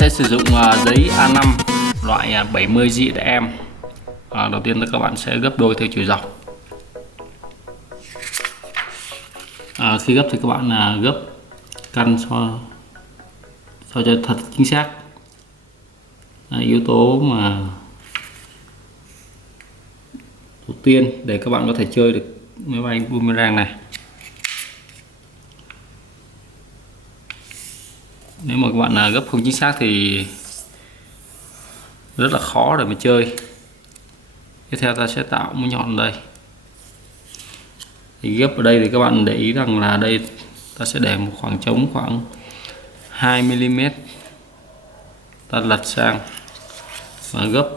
sẽ sử dụng giấy A5 loại 70 GM. Đầu tiên là các bạn sẽ gấp đôi theo chiều dọc. Khi gấp thì các bạn gấp căn sao cho thật chính xác. Yếu tố mà đầu tiên để các bạn có thể chơi được máy bay boomerang này. Nếu mà các bạn gấp không chính xác thì rất là khó để mà chơi. Tiếp theo ta sẽ tạo mũi nhọn ở đây. Thì gấp ở đây thì các bạn để ý rằng là đây ta sẽ để một khoảng trống khoảng 2 mm. Ta lật sang và gấp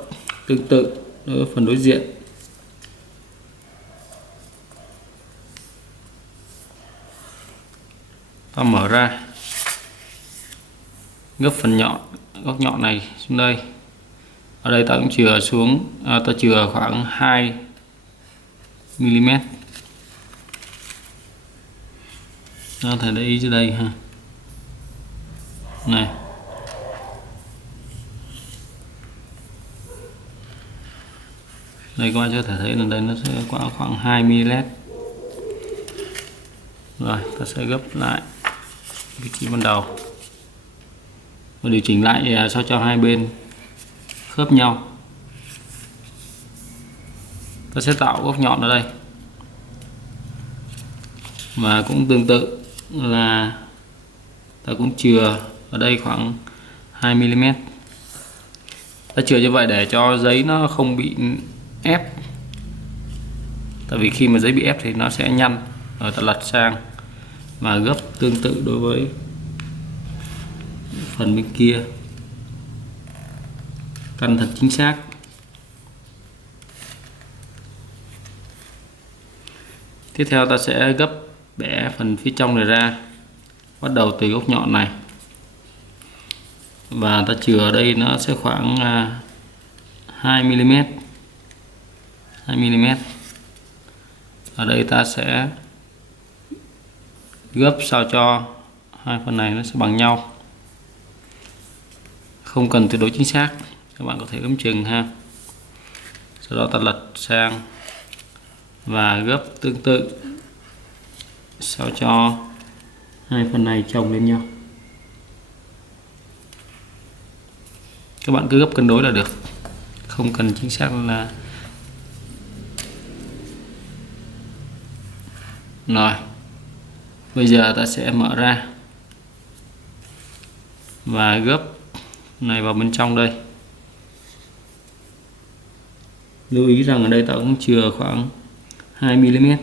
tương tự với phần đối diện. Ta mở ra, gấp phần nhọn, góc nhọn này xuống đây. Ở đây ta cũng chừa xuống, ta chừa khoảng 2 mm. Ta có thể để ý dưới đây ha. Này. Đây các bạn có thể thấy là đây nó sẽ khoảng 2 mm. Rồi, ta sẽ gấp lại vị trí ban đầu và điều chỉnh lại sao cho hai bên khớp nhau. Ta sẽ tạo góc nhọn ở đây và cũng tương tự là ta cũng chừa ở đây khoảng 2 mm. Ta chừa như vậy để cho giấy nó không bị ép, tại vì khi mà giấy bị ép thì nó sẽ nhăn. Rồi ta lật sang và gấp tương tự đối với phần bên kia, căn thật chính xác. Tiếp theo ta sẽ gấp bẻ phần phía trong này ra, bắt đầu từ góc nhọn này và ta chừa ở đây nó sẽ khoảng 2 mm. 2 mm. Ở đây ta sẽ gấp sao cho hai phần này nó sẽ bằng nhau, không cần tuyệt đối chính xác, các bạn có thể ấm chừng ha. Sau đó ta lật sang và gấp tương tự sao cho hai phần này chồng lên nhau. Các bạn cứ gấp cân đối là được, không cần chính xác là. Rồi, bây giờ ta sẽ mở ra và gấp này vào bên trong đây. Lưu ý rằng ở đây ta cũng chừa khoảng 2 mm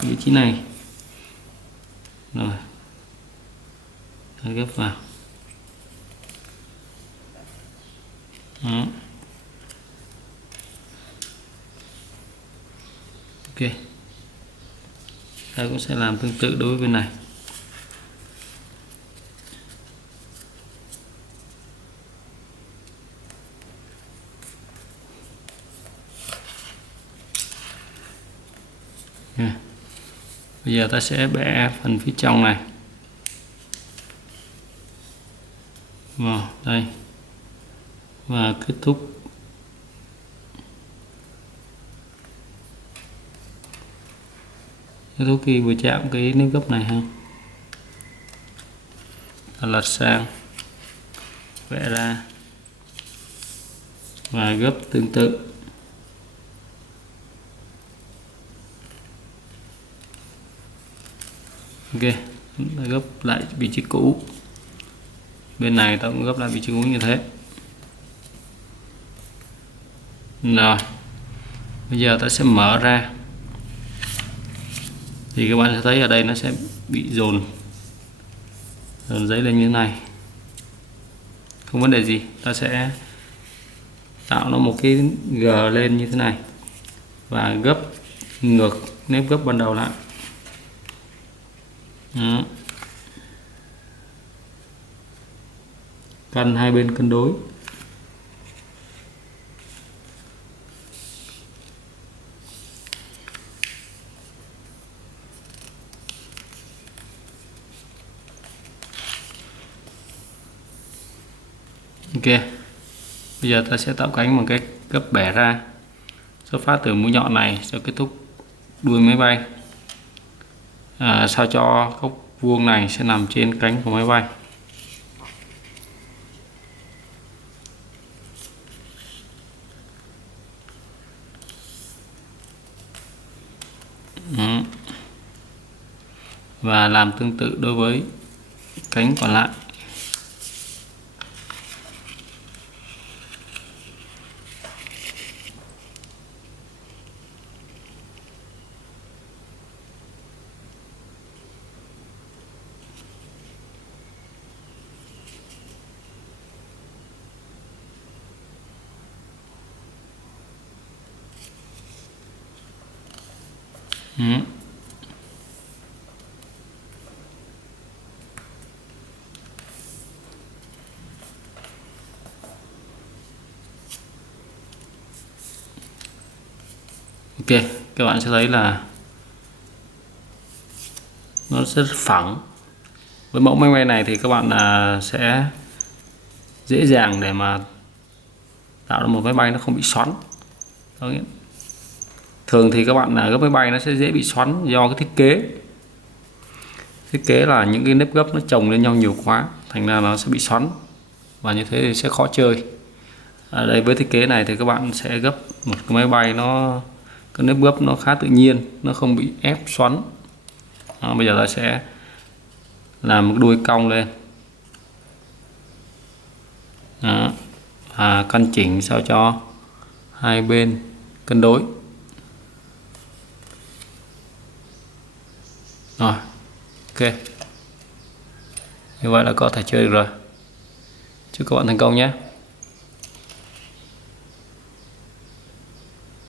vị trí này. Rồi, ta gấp vào. Đó. Ok, ta cũng sẽ làm tương tự đối với bên này. Bây giờ ta sẽ bẻ phần phía trong này vào đây và kết thúc. Khi vừa chạm cái nếp gấp này ha, ta lật sang, vẽ ra và gấp tương tự. Ok, ta gấp lại vị trí cũ. Bên này ta cũng gấp lại vị trí cũ như thế. Rồi, bây giờ ta sẽ mở ra thì các bạn sẽ thấy ở đây nó sẽ bị dồn giấy lên như thế này. Không vấn đề gì, ta sẽ tạo nó một cái G lên như thế này và gấp ngược nếp gấp ban đầu lại. Đó. Căn hai bên cân đối. Ok, bây giờ ta sẽ tạo cánh bằng cách gấp bẻ ra, xuất phát từ mũi nhọn này cho kết thúc đuôi máy bay, sao cho góc vuông này sẽ nằm trên cánh của máy bay. Và làm tương tự đối với cánh còn lại. Ok, các bạn sẽ thấy là nó rất phẳng. Với mẫu máy bay này thì các bạn sẽ dễ dàng để mà tạo ra một máy bay nó không bị xoắn. Thường thì các bạn gấp máy bay nó sẽ dễ bị xoắn do cái thiết kế là những cái nếp gấp nó chồng lên nhau nhiều quá, thành ra nó sẽ bị xoắn và như thế thì sẽ khó chơi. Ở đây với thiết kế này thì các bạn sẽ gấp một cái máy bay nó cái nếp gấp nó khá tự nhiên, nó không bị ép xoắn. Bây giờ ta sẽ làm một đuôi cong lên. Đó. Căn chỉnh sao cho hai bên cân đối. Rồi, ok, như vậy là có thể chơi được rồi. Chúc các bạn thành công nhé.